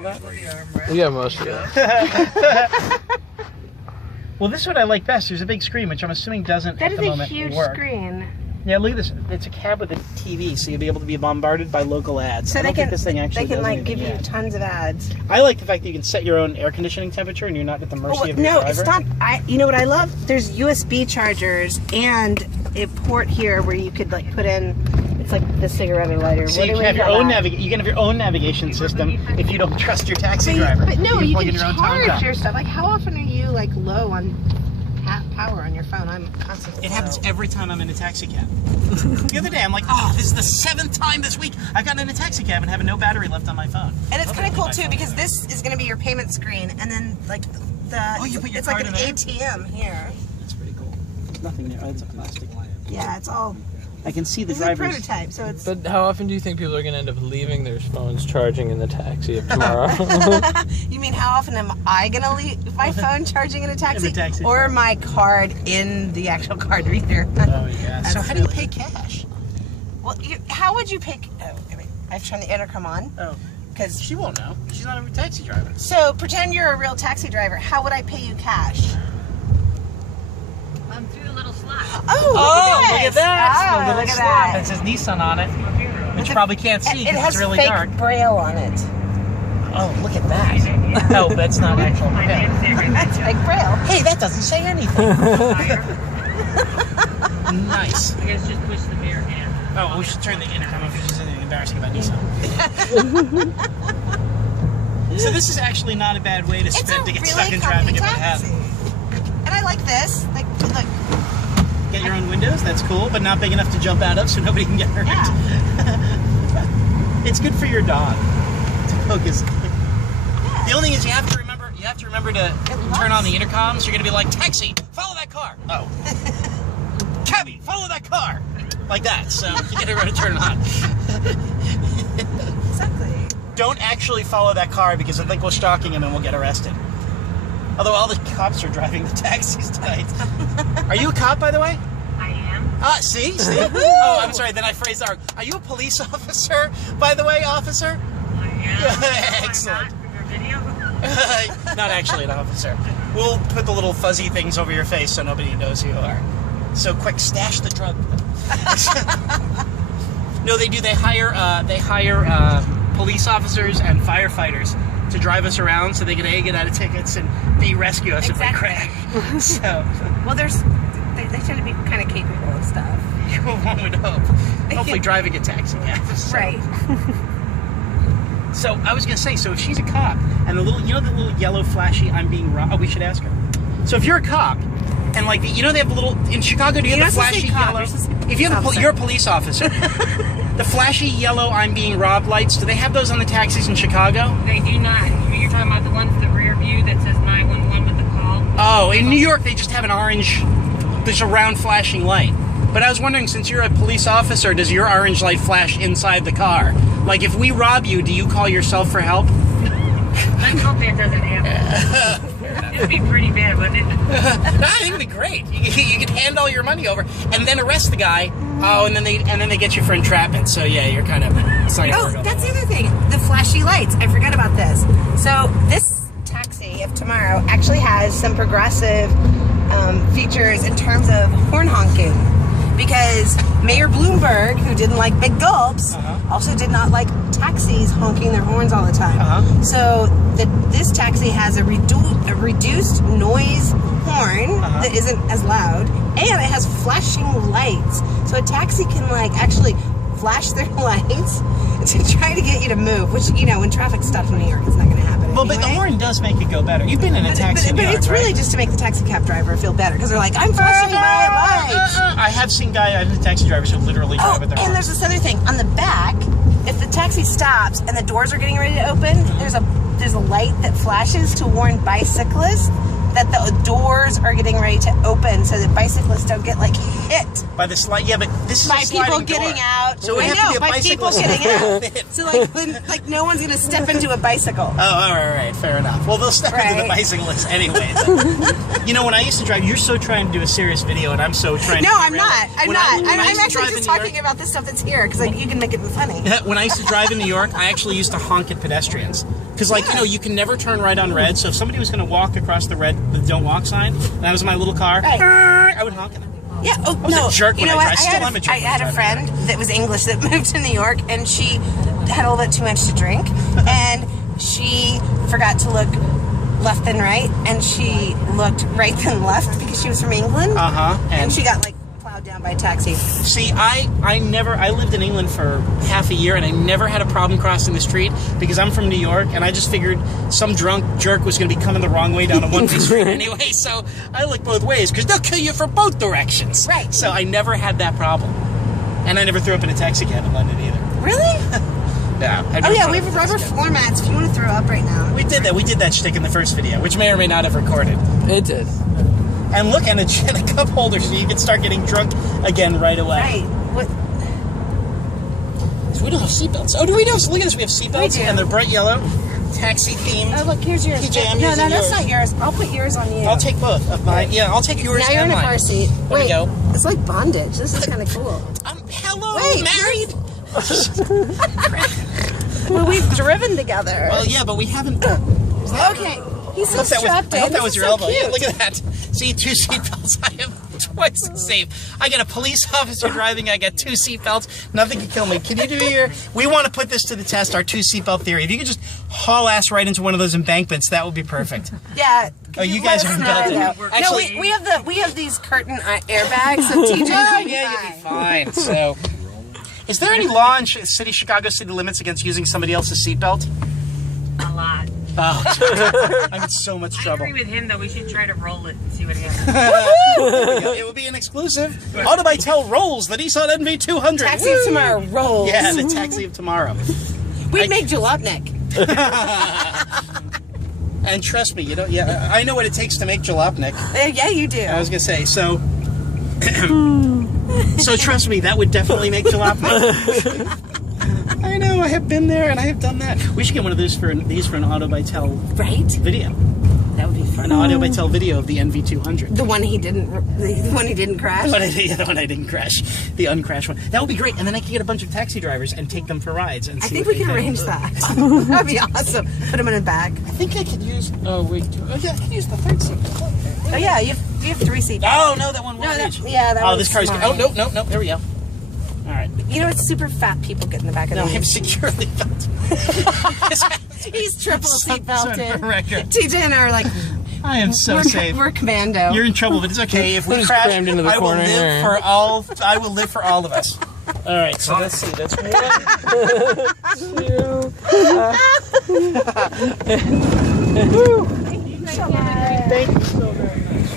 Yeah, most of it. Well, this is what I like best. There's a big screen, which I'm assuming doesn't at the moment work. That is a huge screen. Yeah, look at this. It's a cab with a TV, so you'll be able to be bombarded by local ads. So I don't think this thing actually they can like does give you yet. tons of ads. I like the fact that you can set your own air conditioning temperature and you're not at the mercy of your driver. No, it's not. You know what I love? There's USB chargers and a port here where you could like put in. It's like the cigarette lighter. So you can have your own you can have your own navigation system if you don't trust your taxi driver. But no, you can your own charge your stuff. Like, how often are you like low on power on your phone? I'm constantly. It happens every time I'm in a taxi cab. The other day, I'm like, oh, this is the 7th time this week I've gotten in a taxi cab and have no battery left on my phone. And it's kind of cool too because this is going to be your payment screen, and then like you put your it's card like an in there? ATM here. That's pretty cool. There's nothing there. Oh, it's a plastic. Yeah, it's all. I can see the This is a driver's. prototype, so it's. But how often do you think people are going to end up leaving their phones charging in the taxi of tomorrow? You mean how often am I going to leave my phone charging in a taxi? In the taxi. Or my card in the actual card reader? Oh, yeah. So how do you pay cash? Well, how would you pay? Oh, wait, I've turned the intercom on. Oh. Because She won't know. She's not a taxi driver. So pretend you're a real taxi driver. How would I pay you cash? Through the little slot. Oh, look at that! Oh, The little look at slot that. that says Nissan on it, which you probably can't see It because has it's really fake dark. braille on it. Oh, look at that. No, that's not actual braille. That's fake braille. Hey, that doesn't say anything. Nice. You guys just push the bare hand. Oh, we should turn the intercom off if there's anything embarrassing about Nissan. So this is actually not a bad way to spend to get stuck in traffic if it happens. And I like this. Like, look. Get your own windows, that's cool, but not big enough to jump out of so nobody can get hurt. Yeah. It's good for your dog to focus. Yeah. The only thing is you have to remember to turn on the intercoms. You're gonna be like, taxi, follow that car. Oh. Cabby, follow that car. Like that. So you gotta remember to turn it on. Exactly. Don't actually follow that car because I think we're stalking him and we'll get arrested. Although all the cops are driving the taxis tonight. Are you a cop, by the way? I am. See? Oh, I'm sorry, then I phrased that wrong. Are you a police officer, by the way, officer? I am. Excellent. From your video? Not actually an officer. We'll put the little fuzzy things over your face so nobody knows who you are. So quick, stash the drug. No, they do. They hire police officers and firefighters to drive us around so they can A, get out of tickets, and B, rescue us if we crash. So, Well, they tend to be kind of capable of stuff. one would hope. Hopefully driving a taxi cab. So. Right. So I was gonna say, so if she's a cop and the little yellow flashy I'm being robbed. Oh, we should ask her. So if you're a cop and like they have the little in Chicago, do you have the flashy yellow? If you have you're a police officer. The flashy yellow I'm being robbed lights, do they have those on the taxis in Chicago? They do not. You're talking about the ones with the rear view that says 911 with the call? Oh, in New York they just have an orange, there's a round flashing light. But I was wondering, since you're a police officer, does your orange light flash inside the car? Like if we rob you, do you call yourself for help? Let's hope that doesn't happen. It'd be pretty bad, wouldn't it? I think it'd be great. You could hand all your money over and then arrest the guy. Oh, and then they get you for entrapment. So yeah, you're kind of. Oh, that's the other thing. The flashy lights. I forgot about this. So this taxi of tomorrow actually has some progressive features in terms of horn honking. Because Mayor Bloomberg, who didn't like big gulps, also did not like taxis honking their horns all the time. So this taxi has a reduced noise horn that isn't as loud, and it has flashing lights. So a taxi can like actually flash their lights to try to get you to move, which, you know, when traffic stops in New York, it's not going to happen. Well, but the horn does make it go better. You've been in a taxi in New York, it's really just to make the taxi cab driver feel better, because they're like, I'm flashing my lights. I have seen taxi drivers who literally drive with their and horns. there's this other thing. On the back, if the taxi stops and the doors are getting ready to open, there's a light that flashes to warn bicyclists that the doors are getting ready to open so that bicyclists don't get like hit by the slide. Yeah, but this is by a sliding people getting door. out. So we have to be a by people bicyclist. getting out. So like no one's gonna step into a bicycle. Oh, all right, fair enough. Well, they'll step into the bicyclists anyway. You know, when I used to drive, you're so trying to do a serious video, and I'm so trying. No, to I'm not. I'm actually just talking York, about this stuff that's here because you can make it funny. when I used to drive in New York, I actually used to honk at pedestrians Because, like, you know, you can never turn right on red. So if somebody was going to walk across the don't walk sign, and I was in my little car, I would honk at them. Yeah. Oh, I was a jerk when you know I what? drive. Still am a jerk. I had a friend that was English that moved to New York, and she had a little bit too much to drink, and she forgot to look left then right, and she looked right then left because she was from England. And she got like plowed down by a taxi. See, I lived in England for half a year, and I never had a problem crossing the street because I'm from New York, and I just figured some drunk jerk was going to be coming the wrong way down a one-way street anyway, so I look both ways because they'll kill you from both directions. Right. So I never had that problem. And I never threw up in a taxi cab in London either. Really? Yeah. Oh yeah, we have rubber floor mats if you want to throw up right now. We did that. We did that shtick in the first video, which may or may not have recorded. It did. And look, and a cup holder so you can start getting drunk again right away. Right. What? So we don't have seatbelts. Oh, do we know? So look at this. We have seatbelts, We do. and they're bright yellow, taxi themed. Oh look, here's yours. TJ, I'm no, using that's yours. not yours. I'll put yours on you. I'll take both of mine. Yeah, I'll take yours Now you're and in a mine. car seat. There we Wait, go. it's like bondage. This is kind of cool. Hello, Wait, married. Well, we've driven together. Well, yeah, but we haven't. Okay, he's so strapped in. I hope that was This your is so elbow. Yeah, cute. look at that. See, 2 seatbelts. I am twice as safe. I got a police officer driving. I got 2 seatbelts. Nothing can kill me. Can you do your? We want to put this to the test. Our 2 seatbelt theory. If you could just haul ass right into one of those embankments, that would be perfect. Yeah. Oh, you guys are belted. No, Actually, we have these curtain airbags, so TJ. yeah, you'll be fine. So, is there any law in Chicago city limits against using somebody else's seatbelt? A lot. Oh, I'm in so much I trouble. agree with him, though. We should try to roll it and see what happens. It would be an exclusive. Autobytel rolls the Nissan NV200. Taxi of tomorrow rolls. Yeah, the taxi of tomorrow. We'd make Jalopnik. And trust me, you know, yeah, I know what it takes to make jalopnik. Yeah, you do. I was gonna say, so trust me, that would definitely make jalopnik. I know, I have been there and I have done that. We should get one of these for an Autobytel video. That would be fun. An Autobytel video of the NV200. The one he didn't crash. The one I didn't crash. The uncrashed one. That would be great. And then I could get a bunch of taxi drivers and take them for rides and see I think what we they can think. arrange that. That'd be awesome. Put him in a bag. I think I could use. Oh wait. Oh yeah, I could use the third seat. Oh yeah, you have 3 seats. Oh no, that one won't No, reach. that Oh, was this car's. mine. Oh no. There we go. All right. You know, it's super fat people get in the back of No, the I'm securely built. He's triple Sort seatbelted. of a record. TJ and I are like, I am so safe. we're commando. You're in trouble, but it's okay. If we Who's crash, crammed into the I will corner live here? for all. I will live for all of us. All right. So let's see. That's 1, 2. Thank you so very much.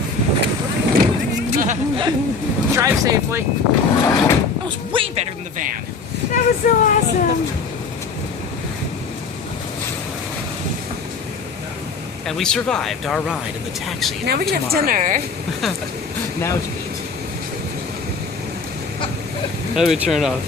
Drive safely. That was way better than the van. That was so awesome. And we survived our ride in the taxi. Now we can have dinner. Now to eat. How do we turn off?